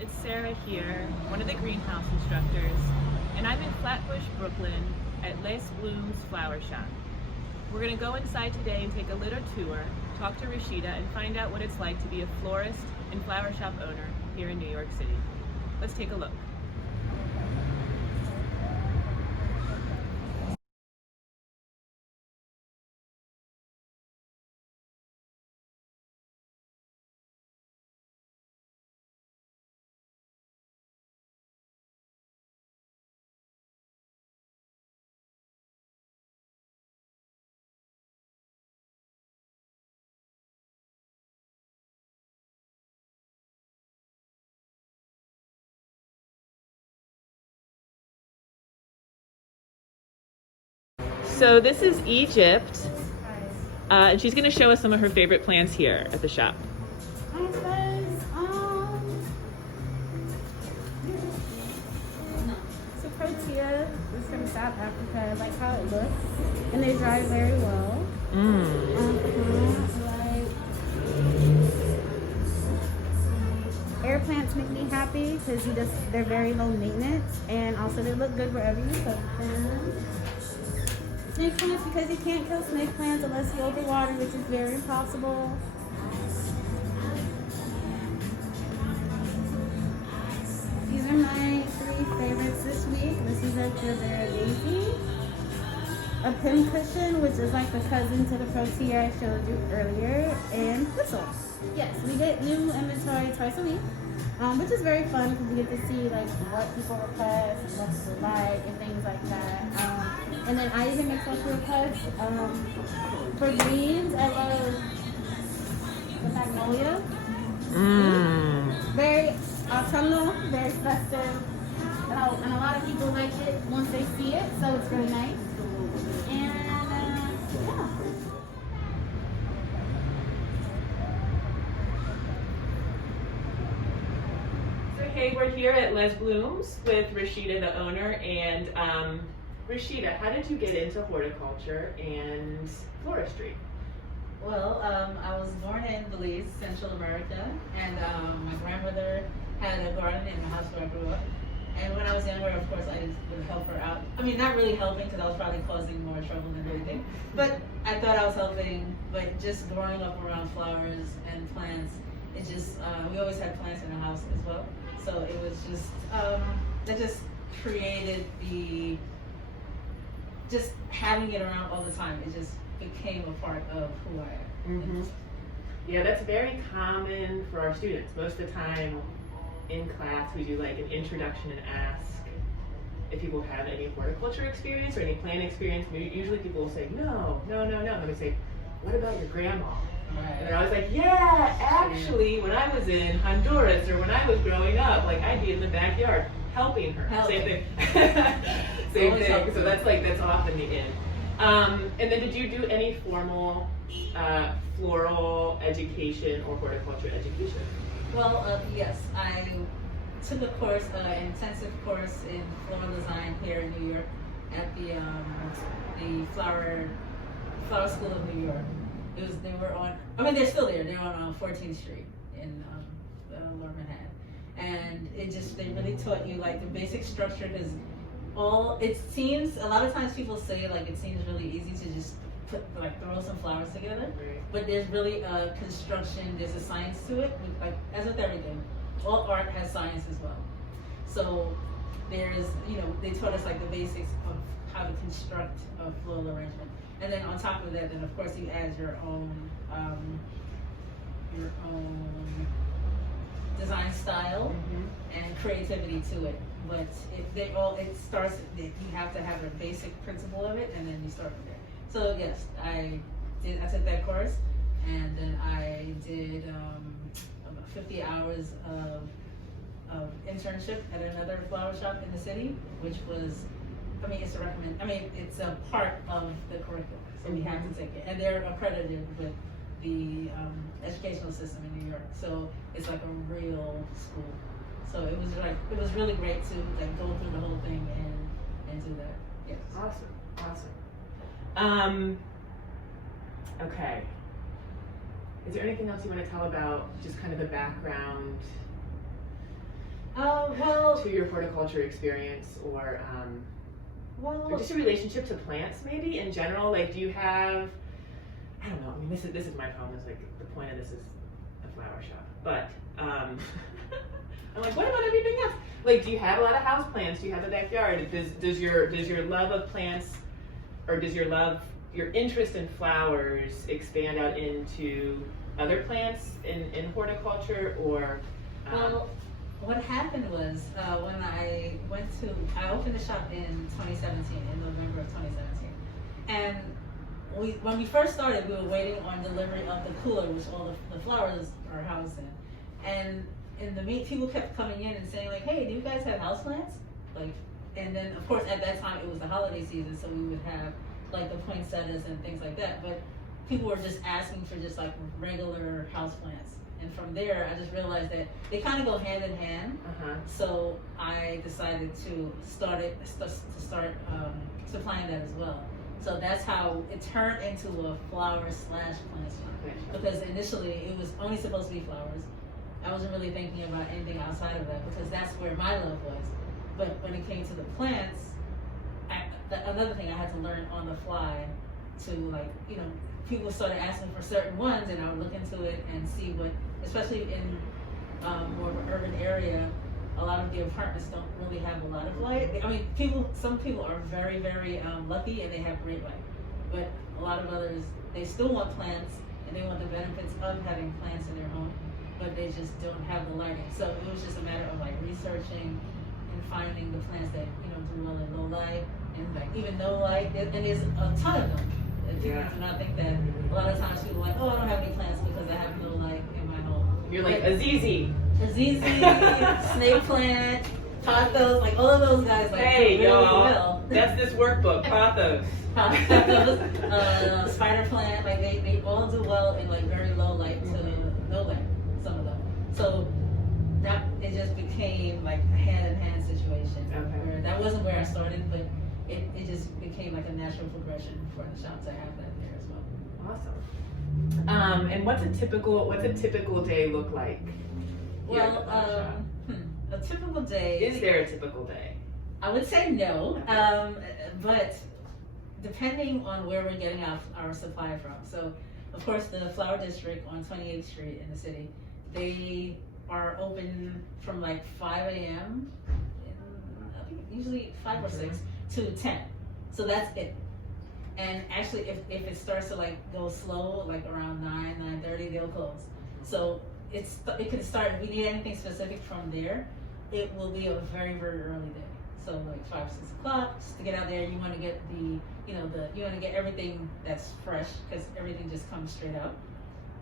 it's Sarah here, one of the greenhouse instructors, and I'm in Flatbush, Brooklyn at Les Bloom's Flower Shop. We're going to go inside today and take a little tour, talk to Rashida, and find out what it's like to be a florist and flower shop owner here in New York City. Let's take a look. So this is Egypt, and she's going to show us some of her favorite plants here at the shop. So protea is from South Africa. I like how it looks, and they dry very well. Air plants make me happy because they're very low maintenance, and also they look good wherever you put them. Snake plants, because you can't kill snake plants unless you overwater, which is very impossible. These are my 3 favorites this week. This is a Gerbera daisy, a pin cushion, which is like the cousin to the protea I showed you earlier, and thistle. Yes, we get new inventory twice a week, which is very fun because we get to see like what people request and what people like and things like that. And then I even make social requests for greens. I love the magnolia. Very autumnal, very festive, and a lot of people like it once they see it, so it's really nice. And yeah. So hey, we're here at Les Bloom's with Rashida, the owner, and Rashida, how did you get into horticulture and floristry? Well, I was born in Belize, Central America, and my grandmother had a garden in the house where I grew up. And when I was younger, of course, I would help her out. I mean, not really helping because I was probably causing more trouble than anything. But I thought I was helping. But just growing up around flowers and plants, it just, we always had plants in the house as well. So it was just, that just created just having it around all the time. It just became a part of who I am. Yeah, that's very common for our students. Most of the time in class, we do like an introduction and ask if people have any horticulture experience or any plant experience. Usually people will say, no. And then we say, what about your grandma? Right. And I was like, yeah, actually, when I was in Honduras or when I was growing up, like I'd be in the backyard helping her. Same thing. Same thing. So that's often the end. And then did you do any formal floral education or horticulture education? Well, yes, I took a course, an intensive course in floral design here in New York at the Flower School of New York. They were on, I mean, they're still there. They're on 14th Street in Lower Manhattan, and they really taught you like the basic structure because it seems a lot of times people say like it seems really easy to just throw some flowers together, Right. But there's really a construction, there's a science to it, as with everything. All art has science as well. So there's, they taught us like the basics of how to construct a floral arrangement. And then on top of that, then of course you add your own design style and creativity to it. But it starts, you have to have a basic principle of it, and then you start from there. So yes, I took that course, and then I did about 50 hours of internship at another flower shop in the city, which was, it's a part of the curriculum, so we have to take it. And they're accredited with the educational system in New York, so it's like a real school. So it was really great to go through the whole thing and do that. Yes. Awesome. Okay. Is there anything else you want to tell about just kind of the background Well, to your horticulture experience, or well, just your relationship to plants, maybe in general? Like, do you have? I don't know. I mean, this is my problem. Is like the point of this is a flower shop, but I'm like, what about everything else? Like, do you have a lot of house plants? Do you have a backyard? Does your love of plants, or does your interest in flowers expand out into other plants in horticulture, or? Well, what happened was when I opened the shop in 2017, in November of 2017, and when we first started, we were waiting on delivery of the cooler, which all the flowers are housed in, and in the meet, people kept coming in and saying like, "Hey, do you guys have houseplants?" Like, and then of course at that time it was the holiday season, so we would have like the poinsettias and things like that. But people were just asking for just like regular houseplants, and from there I just realized that they kind of go hand in hand. So I decided to start supplying that as well. So that's how it turned into a flower / plant shop. Because initially it was only supposed to be flowers. I wasn't really thinking about anything outside of that because that's where my love was. But when it came to the plants, another thing I had to learn on the fly to, like, you know, people started asking for certain ones, and I would look into it and see what, especially in more of an urban area, a lot of the apartments don't really have a lot of light. I mean, some people are very, very lucky and they have great light, but a lot of others, they still want plants and they want the benefits of having plants in their home, but they just don't have the lighting. So it was just a matter of like researching and finding the plants that, you know, do well in low light and like even no light. And there's a ton of them. And people do not think that. A lot of times people are like, oh, I don't have any plants because I have no light in my home. You're like Azizi, snake plant, pothos, like all of those guys like hey, do really well. That's this workbook, pothos. Spider plant, like they all do well in like very low light to no light, some of them. So that it just became like a hand-in-hand situation. Where that wasn't where I started, but it just became like a natural progression for the shop to have that there as well. Awesome. And what's a typical day look like? Well, a typical day. Is there a typical day? I would say no, but depending on where we're getting our supply from. So, of course, the Flower District on 28th Street in the city, they are open from like 5 a.m. I think usually 5 or 6 to 10. So that's it. And actually, if it starts to like go slow, like around 9:30, they'll close. So it can start. If we need anything specific from there, it will be a very, very early day. So like 5 or 6 o'clock, just to get out there. You want to get you want to get everything that's fresh because everything just comes straight out.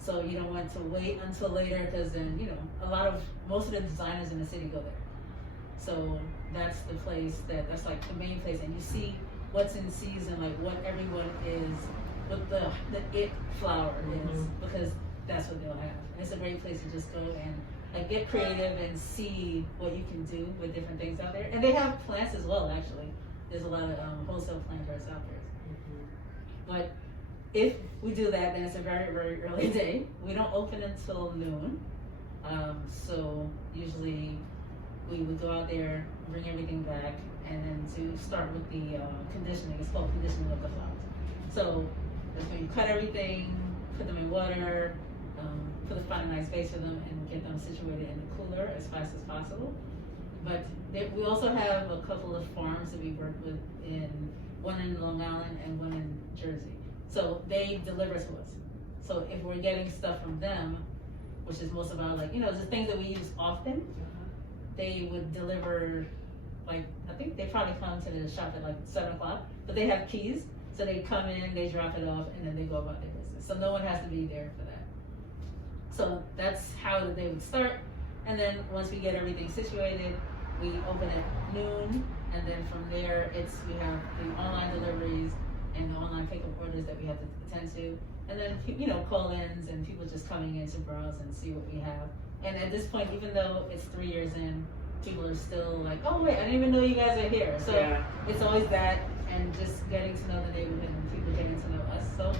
So you don't want to wait until later because then, you know, most of the designers in the city go there. So that's the place that's like the main place, and you see what's in season, like what everyone is, what the it flower is, because that's what they'll have. And it's a great place to just go and like get creative and see what you can do with different things out there. And they have plants as well, actually. There's a lot of wholesale planters out there. But if we do that, then it's a very, very early day. We don't open until noon. So usually we would go out there, bring everything back, and then to start with the conditioning. It's called conditioning of the flowers. So that's when you cut everything, put them in water, find a nice space for them, and get them situated in the cooler as fast as possible. But we also have a couple of farms that we work with, one in Long Island and one in Jersey. So they deliver to us. So if we're getting stuff from them, which is most of our the things that we use often, they would deliver, I think they probably come to the shop at 7 o'clock, but they have keys. So they come in, they drop it off, and then they go about their business. So no one has to be there for that. So that's how the day would start. And then once we get everything situated, we open at noon, and then from there we have the online deliveries and the online pickup orders that we have to attend to, and then call-ins and people just coming in to browse and see what we have. And at this point, even though it's 3 years in, people are still like, oh wait, I didn't even know you guys are here. So It's always that, and just getting to know the neighborhood and people getting to know us. So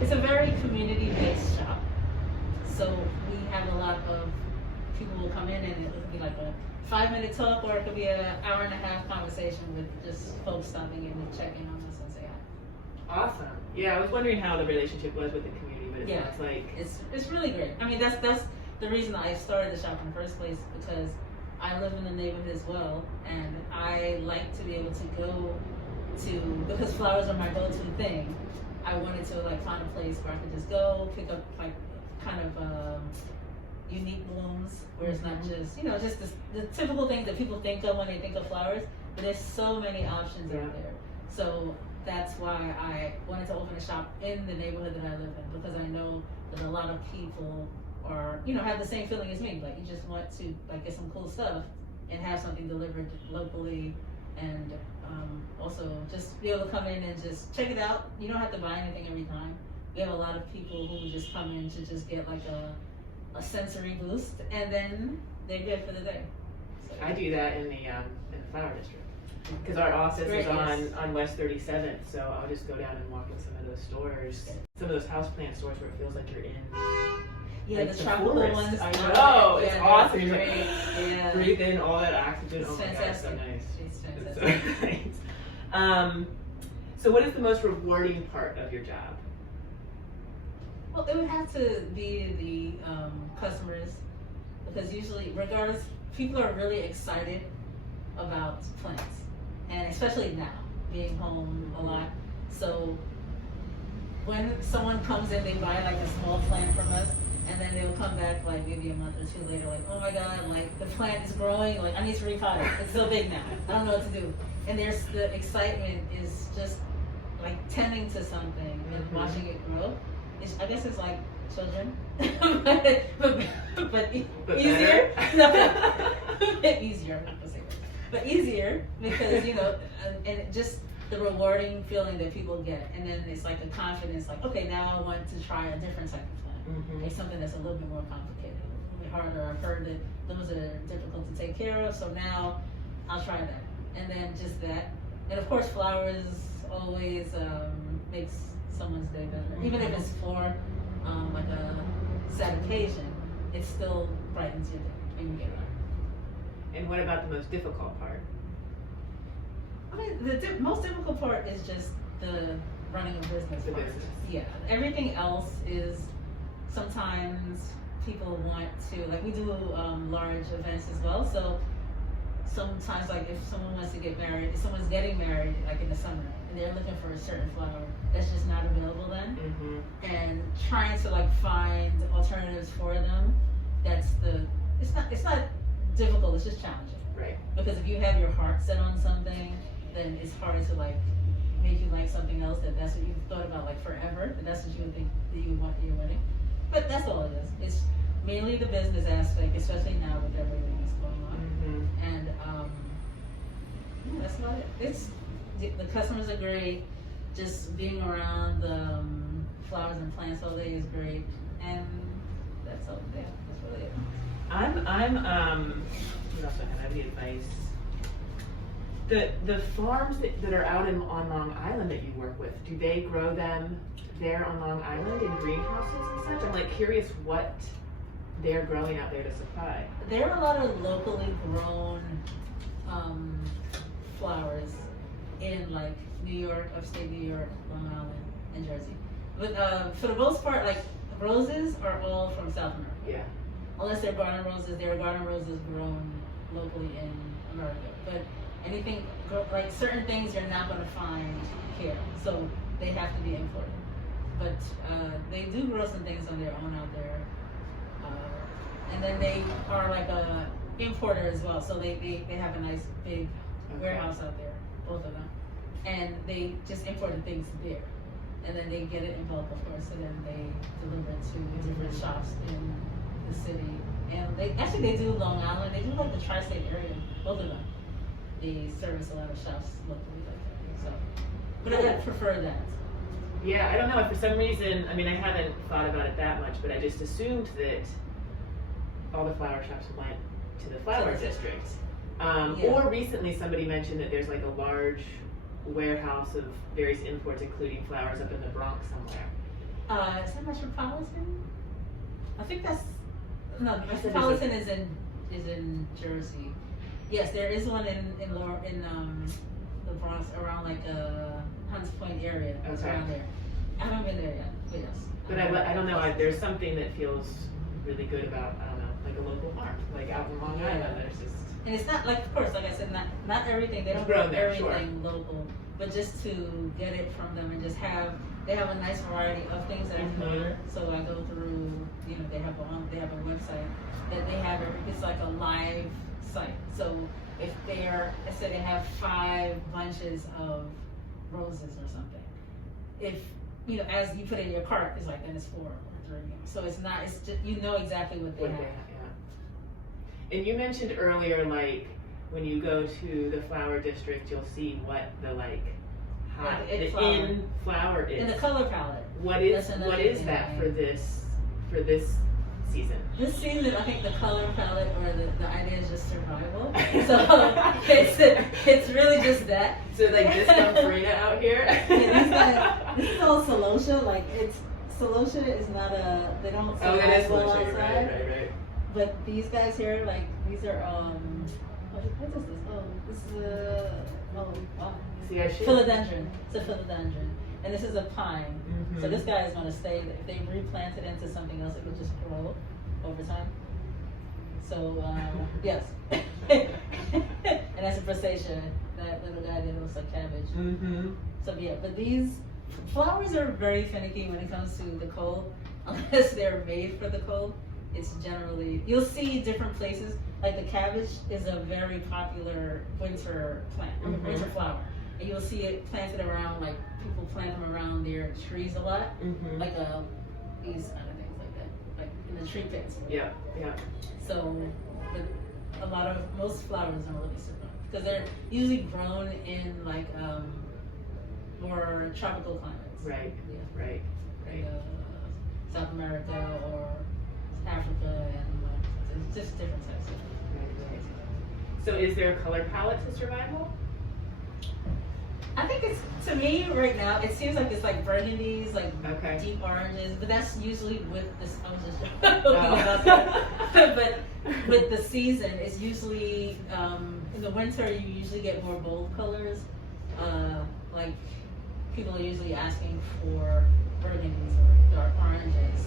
it's a very community-based shop. So we have a lot of people will come in and it could be like a 5-minute talk, or it could be an hour-and-a-half conversation with just folks stopping in and checking on us and say hi. Awesome. Yeah, I was wondering how the relationship was with the community, but it sounds like it's really great. I mean, that's the reason I started the shop in the first place, because I live in the neighborhood as well, and I like to be able to go to, because flowers are my go-to thing. I wanted to like find a place where I could just go pick up like kind of unique blooms, where it's not just, you know, just the typical things that people think of when they think of flowers, but there's so many options out there. So that's why I wanted to open a shop in the neighborhood that I live in, because I know that a lot of people are, you know, have the same feeling as me. Like, you just want to like get some cool stuff and have something delivered locally, and also just be able to come in and just check it out. You don't have to buy anything every time. We have a lot of people who just come in to just get like a sensory boost, and then they're good for the day. So, I do that in the flower district, because our office is on West 37th, so I'll just go down and walk in some of those stores, some of those houseplant stores where it feels like you're in. Yeah, like the tropical forest. ones. I know, it's awesome. You're Great. like, Yeah. breathe in all that oxygen. It's oh my fantastic. God, it's It's so nice. fantastic. It's so nice. So what is the most rewarding part of your job? Well, it would have to be the customers, because usually, regardless, people are really excited about plants, and especially now, being home a lot. So when someone comes in, they buy like a small plant from us, and then they'll come back like maybe a month or two later, like, oh my God, like the plant is growing, like I need to repot it. It's so big now. I don't know what to do. And there's the excitement is just like tending to something and watching it grow. I guess it's like children, but easier. No, easier. I'm not gonna say that, but easier, because you know, and just the rewarding feeling that people get, and then it's like a confidence, like, okay, now I want to try a different type of plant, like something that's a little bit more complicated, a little bit harder. I've heard that those are difficult to take care of, so now I'll try that, and then just that, and of course, flowers always makes someone's day better, even if it's for like a sad occasion. It still brightens your day when you get it. And what about the most difficult part? I mean, the most difficult part is just the running a business. The business. Yeah, everything else is, sometimes people want to, like, we do large events as well, so sometimes, like, if someone wants to get married, if someone's getting married like in the summer and they're looking for a certain flower that's just not available then, and trying to like find alternatives for them, it's not difficult, it's just challenging. Right. Because if you have your heart set on something, then it's hard to like make you like something else that's what you've thought about like forever, and that's what you would think that you would want your wedding. But that's all it is. It's mainly the business aspect, especially now with everything that's going on. And yeah, that's about it. It's the customers are great. Just being around the flowers and plants all day is great, and that's all. Yeah, that's really it. What else do I have? Any advice? The farms that are out on Long Island that you work with, do they grow them there on Long Island in greenhouses and such? I'm like curious what they're growing out there to supply. There are a lot of locally grown flowers in like New York, upstate New York, Long Island, and Jersey. But for the most part, like roses are all from South America. Yeah. Unless they're garden roses, there are garden roses grown locally in America. But anything, like certain things you're not going to find here, so they have to be imported. But they do grow some things on their own out there. And then they are like a importer as well, so they have a nice big warehouse out there, both of them. And they just imported things there. And then they get it in bulk, of course, and then they deliver it to different shops in the city. And they do Long Island, they do like the tri-state area, both of them. They service a lot of shops locally like that. So, but I prefer that. Yeah, I don't know, for some reason, I mean, I haven't thought about it that much, but I just assumed that all the flower shops went to the flower district. Or recently somebody mentioned that there's like a large warehouse of various imports, including flowers, up in the Bronx somewhere. Is that Metropolitan? I think that's No, Metropolitan is in Jersey. Yes, there is one in the Bronx, around like Hunts Point area. It's Okay. around there. I haven't been there yet, but yes. But I don't know. There's something that feels really good about, I don't know, like a local farm, like out in Long Island. There's just. And it's not like, of course, like I said, not everything. They don't Grow grow there, everything local, but just to get it from them and just they have a nice variety of things that I can order. So I go through, they have a website that they have. It's like a live site. So if let's say they have 5 bunches of roses or something. If as you put it in your cart, it's like then it's 4 or 3. So it's not. It's just exactly what they have. Yeah. And you mentioned earlier, like when you go to the flower district, you'll see what the in flower is. In the color palette. What is that for this season? This season, I think the color palette or the idea is just survival. So it's really just that. So like this Farina out here. This is all celosia. Like celosia is not they don't sell as well outside. Right. But these guys here, like these are what is this? Oh, this is wow. Philodendron. It's a philodendron. And this is a pine. Mm-hmm. So this guy is going to stay. If they replant it into something else, it would just grow over time. So, yes. And that's a Braccia. That little guy there looks like cabbage. Mm-hmm. So, yeah, but these flowers are very finicky when it comes to the cold. Unless they're made for the cold, it's generally, you'll see different places. Like the cabbage is a very popular winter plant, winter flower. And you'll see it planted around, like people plant them around their trees a lot, like these kind of things like that, like in the tree pits. Yeah. So most flowers don't really survive because they're usually grown in like more tropical climates. Right. Yeah. Right. South America or Africa, and it's just different types of. Right. So, is there a color palette to survival? I think to me right now, it seems like it's like burgundies, like deep oranges, but that's usually with this. I was just joking about that. But with the season, it's usually in the winter you usually get more bold colors. Like people are usually asking for burgundies or dark oranges,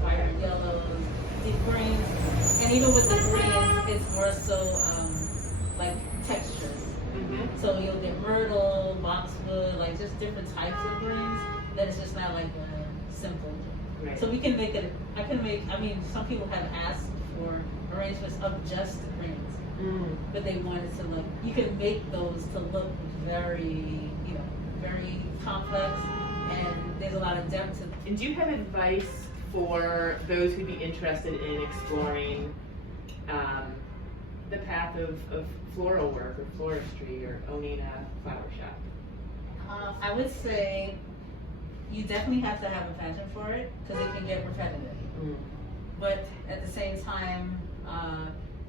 vibrant yellows, deep greens, and even with the greens, it's more so like textures. So you'll get myrtle, boxwood, like just different types of greens. That it's just not like a simple green. Right. So we can make it. Some people have asked for arrangements of just greens, but they wanted to you can make those to look very, very complex, and there's a lot of depth to them. And do you have advice for those who'd be interested in exploring the path of floral work or floristry or owning a flower shop? I would say you definitely have to have a passion for it because it can get repetitive. But at the same time,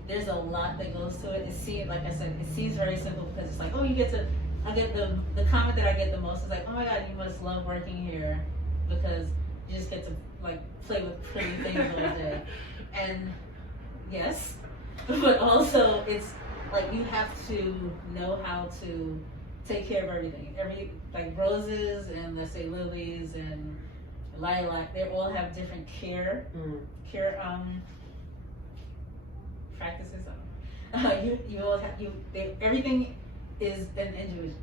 there's a lot that goes to it. Like I said, it seems very simple because it's like, oh, I get the comment that I get the most is like, oh my God, you must love working here because you just get to play with pretty things all day. And yes, but also it's like you have to know how to take care of everything. Like roses and let's say lilies and lilac, they all have different care practices. Everything is an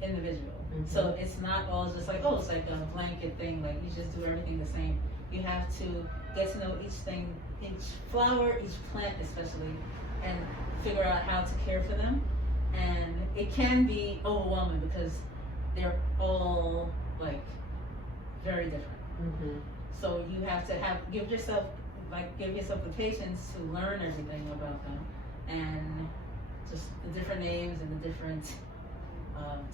individual. So it's not all just like, oh, it's like a blanket thing. Like you just do everything the same. You have to get to know each thing, each flower, each plant especially, and figure out how to care for them. And it can be overwhelming because they're all very different. So you have to give yourself the patience to learn everything about them, and just the different names and the different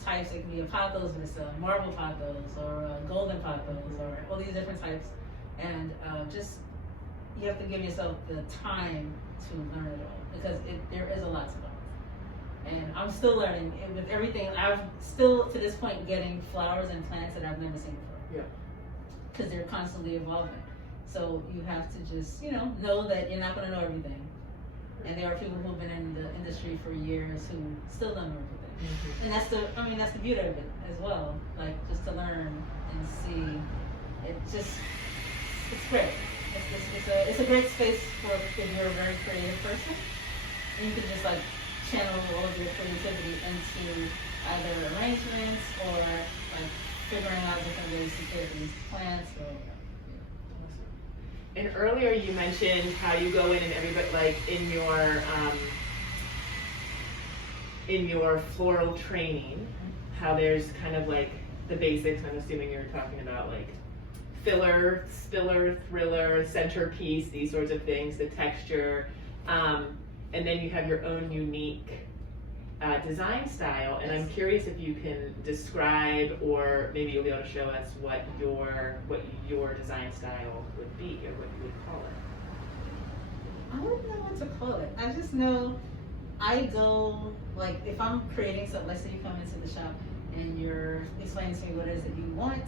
types. It can be a pothos, but it's a marble pothos or a golden pothos or all these different types. And just you have to give yourself the time to learn it all because there is a lot to learn. And I'm still learning with everything. I'm still to this point getting flowers and plants that I've never seen before. Yeah. Because they're constantly evolving. So you have to just, know that you're not going to know everything. And there are people who've been in the industry for years who still don't know everything. Mm-hmm. And that's the beauty of it as well. Like, just to learn and see. It's great. It's a great space for if you're a very creative person. And you can just like channel all of your creativity into either arrangements or like figuring out different ways to create these plants or whatever. And earlier you mentioned how you go in and everybody, like in your floral training, how there's kind of like the basics. I'm assuming you're talking about like filler, spiller, thriller, centerpiece, these sorts of things, the texture, and then you have your own unique design style. And I'm curious if you can describe, or maybe you'll be able to show us what your design style would be, or what you would call it. I wouldn't know what to call it. I just know I go, like, if I'm creating something, let's say you come into the shop and you're explaining to me what it is that you want,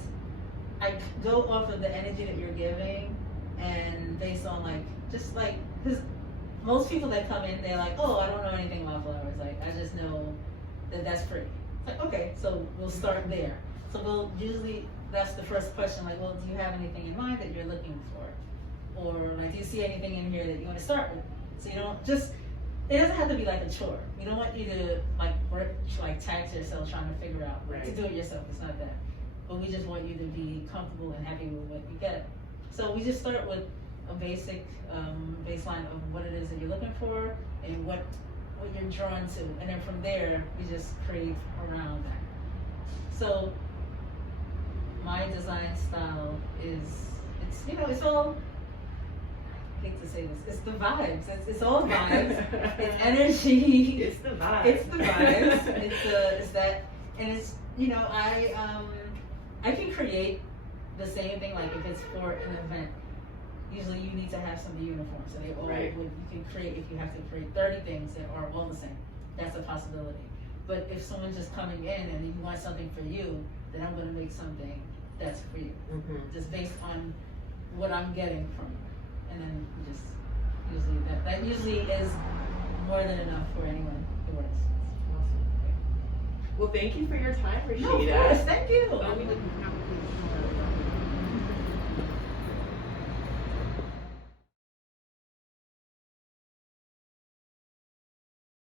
I go off of the energy that you're giving, and based on because most people that come in, they're like, oh, I don't know anything about flowers. Like, I just know that that's pretty. It's like, okay, so we'll start there. So that's the first question, like, well, do you have anything in mind that you're looking for? Or like, do you see anything in here that you want to start with? So you don't it doesn't have to be like a chore. We don't want you to tax yourself trying to figure out to do it yourself. It's not that. But we just want you to be comfortable and happy with what you get. So we just start with a basic baseline of what it is that you're looking for and what you're drawn to, and then from there we just create around that. So my design style it's all, I hate to say this, it's the vibes. It's all vibes. It's energy. It's the vibes. It's the vibes. It's that, and it's I can create the same thing, like if it's for an event. Usually you need to have something uniform, so they all you can create, if you have to create 30 things that are all the same, that's a possibility. But if someone's just coming in and you want something for you, then I'm going to make something that's for you, just based on what I'm getting from you. And then just usually that usually is more than enough for anyone who works. Awesome. Well, thank you for your time, Rashida. No, of course, thank you. Oh,